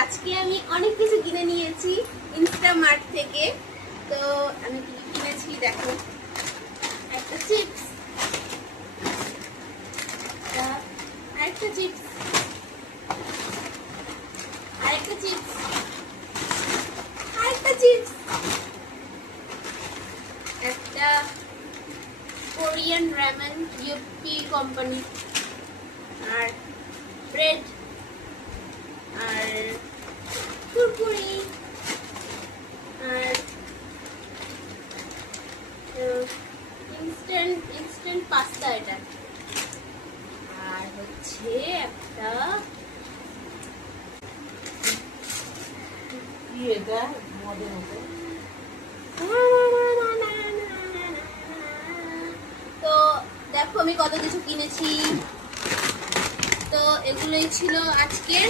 আজকে আমি অনেক কিছু কিনে নিয়েছি ইনস্টামার্ট থেকে। তো আমি কি কিনেছি দেখো, একটা চিপস, আরেকটা চিপস, আরেকটা চিপস, আরেকটা চিপস, একটা কোরিয়ান রামেন ইউপি কোম্পানি, আর ব্রেড, আর কুরকুরি, আর ইনস্ট্যান্ট পাস্তা এটা, আর হচ্ছে একটা কি এটা মদের মতো। তো দেখো আমি কত কিছু কিনেছি। তো এগুলোই ছিল আজকের